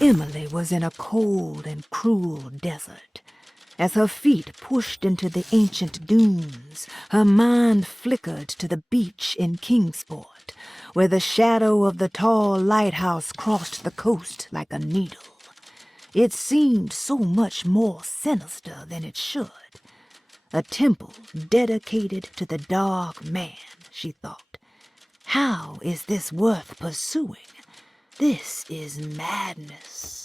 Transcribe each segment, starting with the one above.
Emily was in a cold and cruel desert. As her feet pushed into the ancient dunes, her mind flickered to the beach in Kingsport, where the shadow of the tall lighthouse crossed the coast like a needle. It seemed so much more sinister than it should. A temple dedicated to the Dark Man, she thought. How is this worth pursuing? This is madness.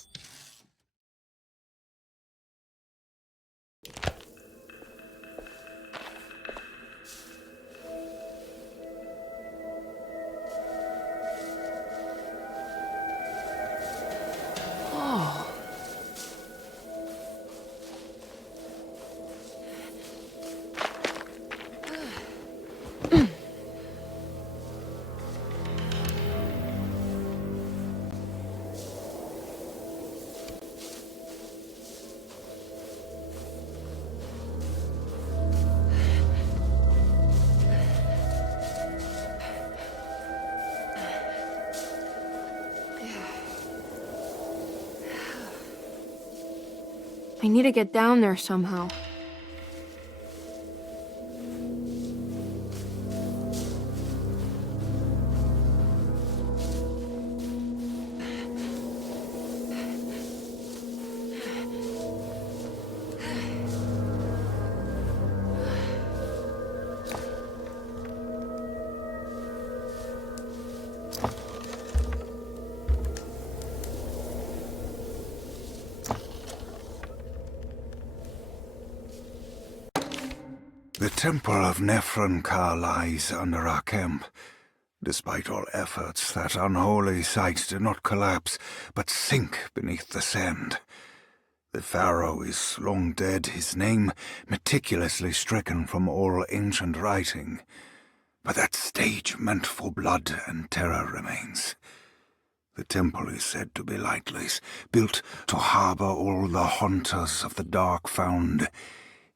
I need to get down there somehow. The Temple of Nephron-Ka lies under our camp. Despite all efforts, that unholy site did not collapse, but sink beneath the sand. The pharaoh is long dead, his name meticulously stricken from all ancient writing. But that stage meant for blood and terror remains. The temple is said to be lightless, built to harbor all the haunters of the dark found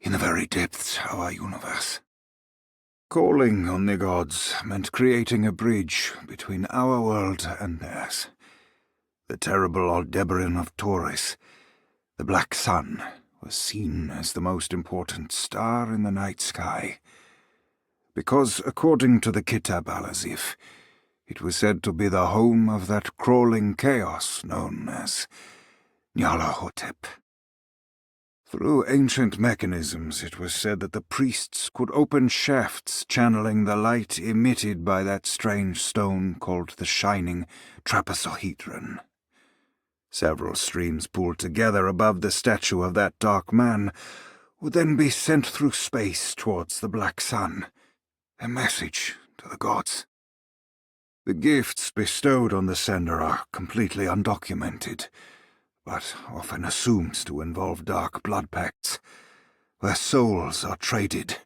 in the very depths of our universe. Calling on the gods meant creating a bridge between our world and theirs. The terrible Aldebaran of Taurus, the Black Sun, was seen as the most important star in the night sky, because, according to the Kitab al-Azif, it was said to be the home of that crawling chaos known as Nyarlathotep. Through ancient mechanisms, it was said that the priests could open shafts channeling the light emitted by that strange stone called the Shining Trapezohedron. Several streams pooled together above the statue of that dark man would then be sent through space towards the Black Sun, a message to the gods. The gifts bestowed on the sender are completely undocumented, but often assumed to involve dark blood pacts, where souls are traded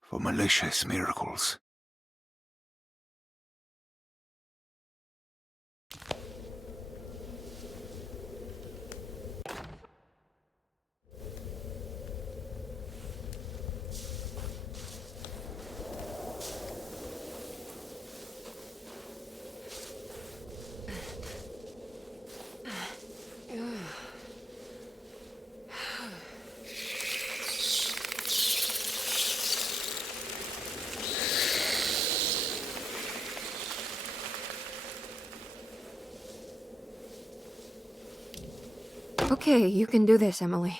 for malicious miracles. Okay, you can do this, Emily.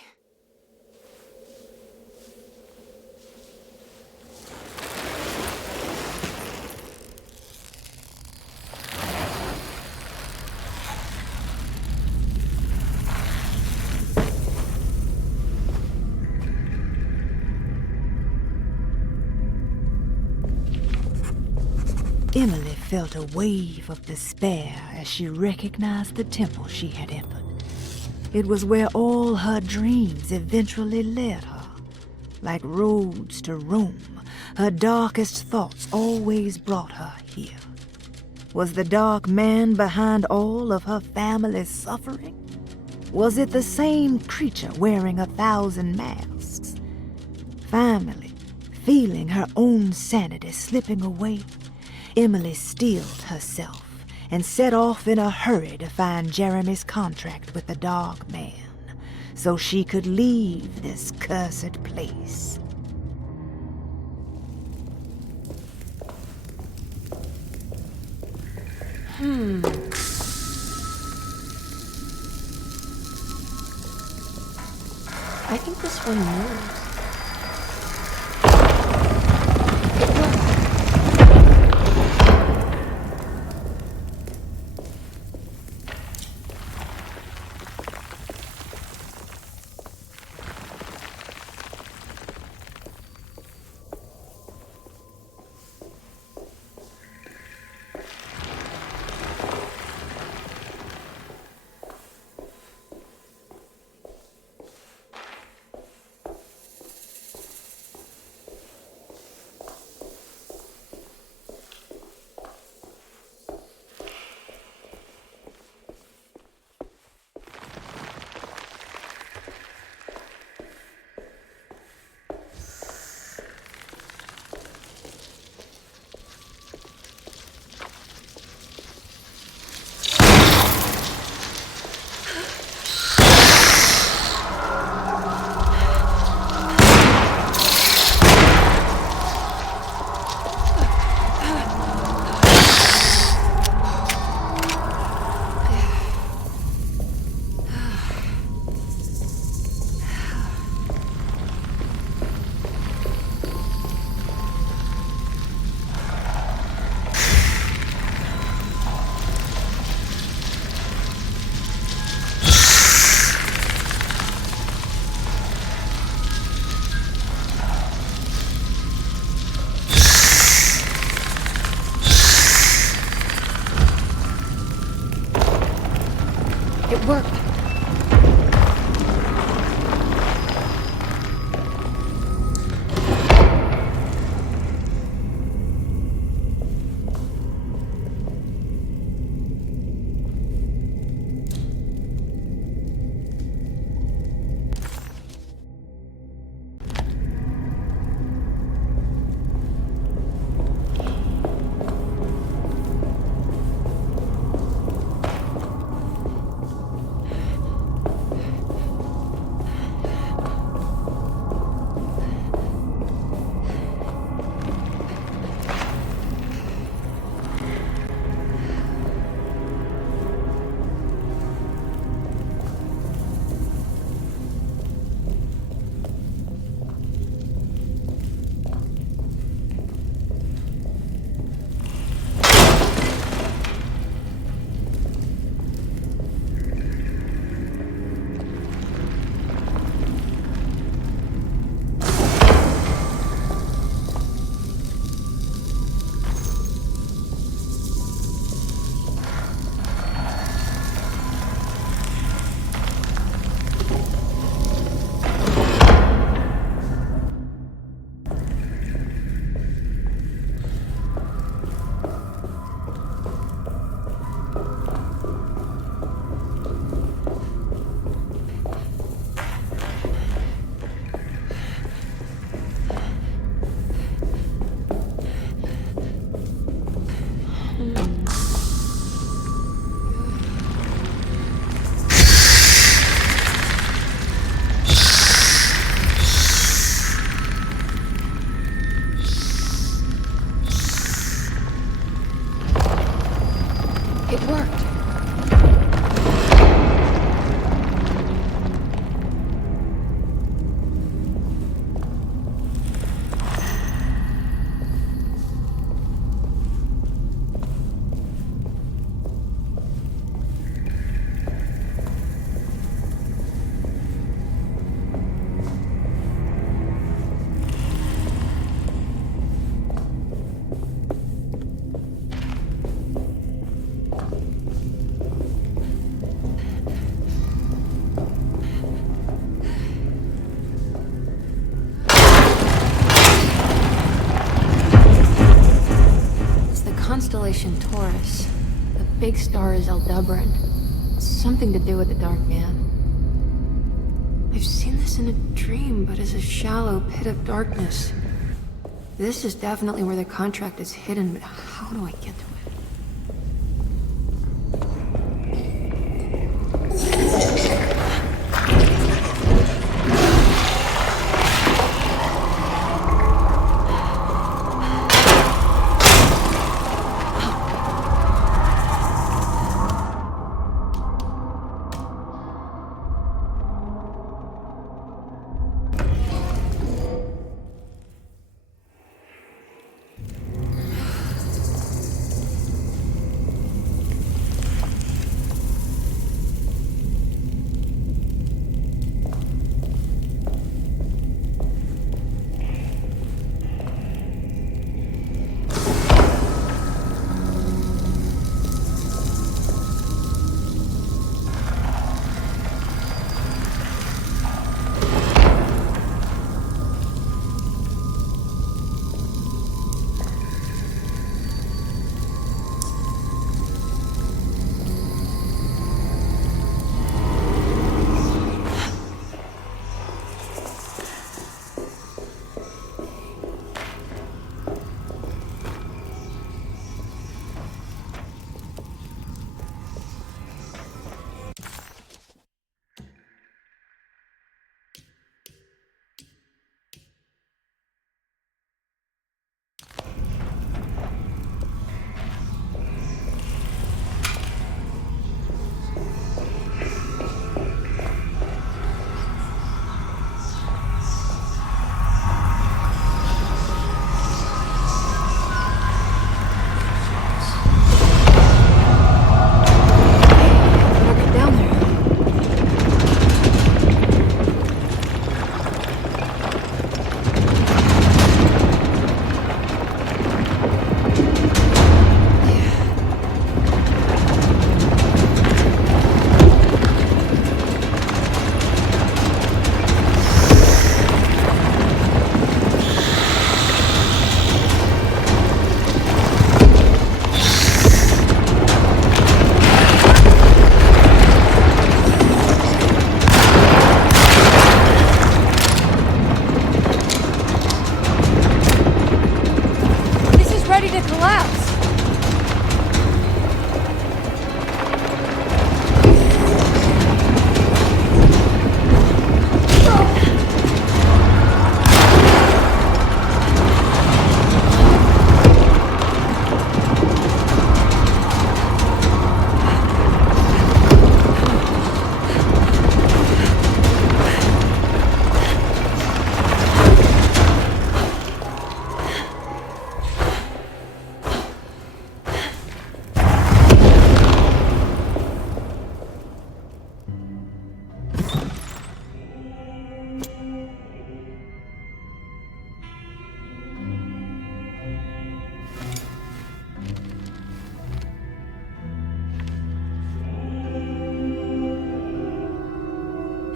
Emily felt a wave of despair as she recognized the temple she had entered. It was where all her dreams eventually led her. like roads to Rome, her darkest thoughts always brought her here. Was the dark man behind all of her family's suffering? Was it the same creature wearing 1,000 masks? Finally, feeling her own sanity slipping away, Emily steeled herself and set off in a hurry to find Jeremy's contract with the Dark Man, so she could leave this cursed place. I think this one moves. It worked. constellation Taurus. The big star is Aldebaran. Something to do with the Dark Man. I've seen this in a dream, but as a shallow pit of darkness. This is definitely where the contract is hidden, but how do I get to it?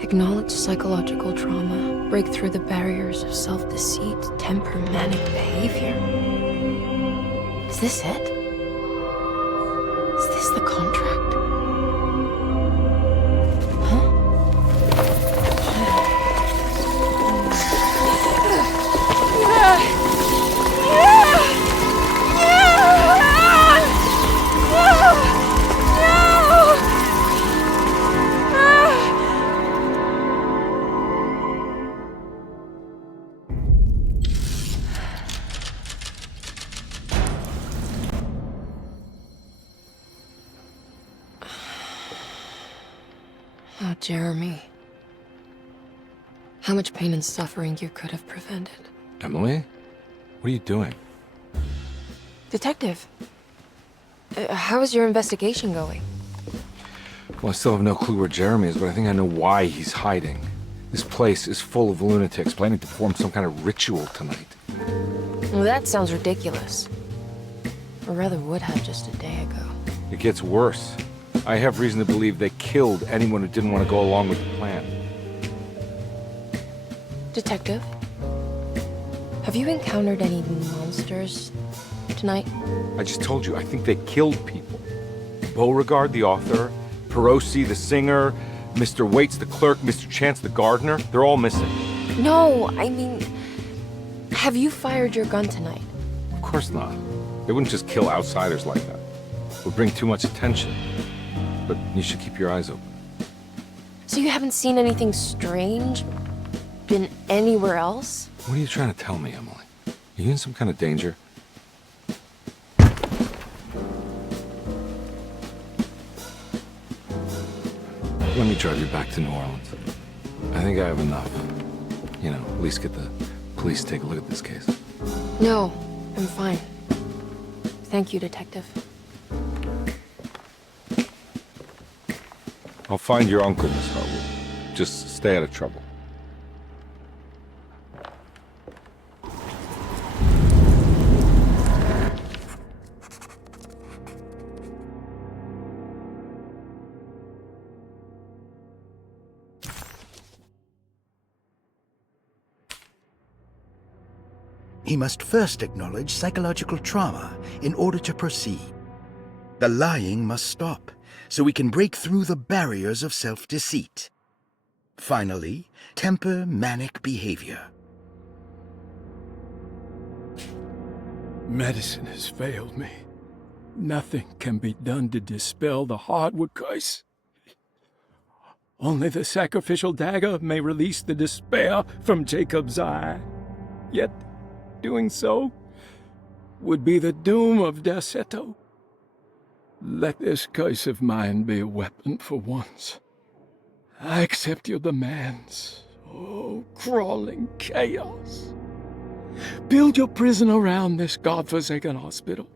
Acknowledge psychological trauma. Break through the barriers of self-deceit, temper manic behavior. Is this it? Is this the contract? Oh, Jeremy. How much pain and suffering you could have prevented. Emily? What are you doing? Detective, how is your investigation going? Well, I still have no clue where Jeremy is, but I think I know why he's hiding. This place is full of lunatics planning to perform some kind of ritual tonight. Well, that sounds ridiculous. Or rather would have just a day ago. It gets worse. I have reason to believe they killed anyone who didn't want to go along with the plan. Detective, have you encountered any monsters tonight? I just told you, I think they killed people. Beauregard, the author, Perosi, the singer, Mr. Waits, the clerk, Mr. Chance, the gardener, they're all missing. No, I mean, have you fired your gun tonight? Of course not. They wouldn't just kill outsiders like that. It would bring too much attention. But you should keep your eyes open. So you haven't seen anything strange? Been anywhere else? What are you trying to tell me, Emily? Are you in some kind of danger? Let me drive you back to New Orleans. I think I have enough. You know, at least get the police to take a look at this case. No, I'm fine. Thank you, Detective. I'll find your uncle, Miss Harwood. Just stay out of trouble. He must first acknowledge psychological trauma in order to proceed. The lying must stop, so we can break through the barriers of self-deceit. Finally, temper manic behavior. Medicine has failed me. Nothing can be done to dispel the hardwood curse. Only the sacrificial dagger may release the despair from Jacob's eye. Yet, doing so would be the doom of Derceto. Let this curse of mine be a weapon for once. I accept your demands. Oh, crawling chaos. Build your prison around this godforsaken hospital.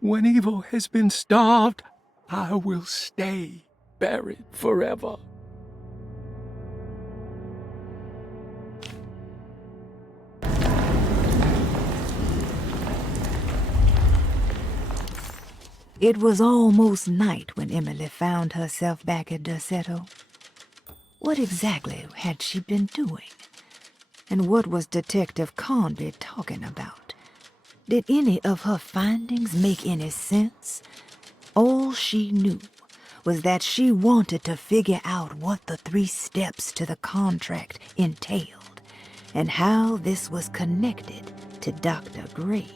When evil has been starved, I will stay buried forever. It was almost night when Emily found herself back at Derceto. What exactly had she been doing? And what was Detective Conby talking about? Did any of her findings make any sense? All she knew was that she wanted to figure out what the 3 steps to the contract entailed, and how this was connected to Dr. Gray.